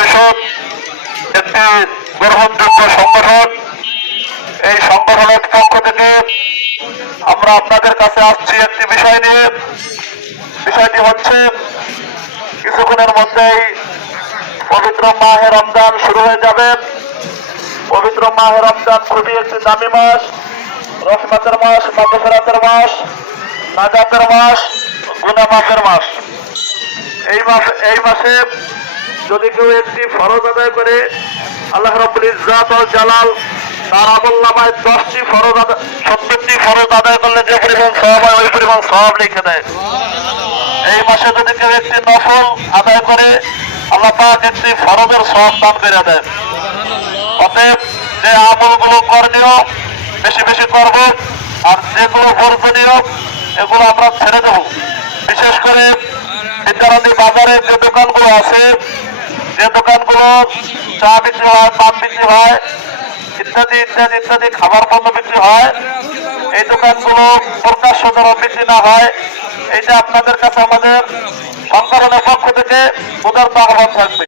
পরিষদ একটি গ্রহণযোগ্য সংগঠন। এই সংগঠনের পক্ষ থেকে আমরা আপনাদের কাছে আসছি একটি বিষয় নিয়ে। বিষয়টি হচ্ছে কিছুক্ষণের মধ্যেই পবিত্র মাহে রমজান শুরু হয়ে যাবে। পবিত্র মাহে রমজান খুবই একটি দামি মাস, রহমতের মাস, মাগফিরাতের মাস, নাজাতের মাস, গুনাহ মাফের মাস। এই মাসে যদি কেউ একটি ফরজ আদায় করে, আল্লাহ রাব্বুল ইজ্জাত ওয়াল জালাল তার আমলনামায় 10টি ফরজ 70টি ফরজ আদায় করলে যে পরিমাণ সওয়াব হয় ওই পরিমাণ সওয়াব লিখে দেয়। এই মাসে যদি কেউ একটি নফল আদায় করে, আল্লাহ পাক একটি ফরজের সওয়াব দান করে দেয়। অতএব যে আমলগুলো করণীয় বেশি বেশি করব, আর যেগুলো বর্জনীয় এগুলো আমরা ছেড়ে দেব। বিশেষ করে বিদ্যারানী বাজারে যে দোকানগুলো আছে, যে দোকানগুলো চা বিক্রি হয়, পান বিক্রি হয়, ইত্যাদি ইত্যাদি ইত্যাদি খাবার পণ্য বিক্রি হয়, এই দোকানগুলো প্রকাশ্য দ্বারা বিক্রি না হয়, এইটা আপনাদের কাছে আমাদের সংগঠনের পক্ষ থেকে উদারতা আহ্বান থাকবে।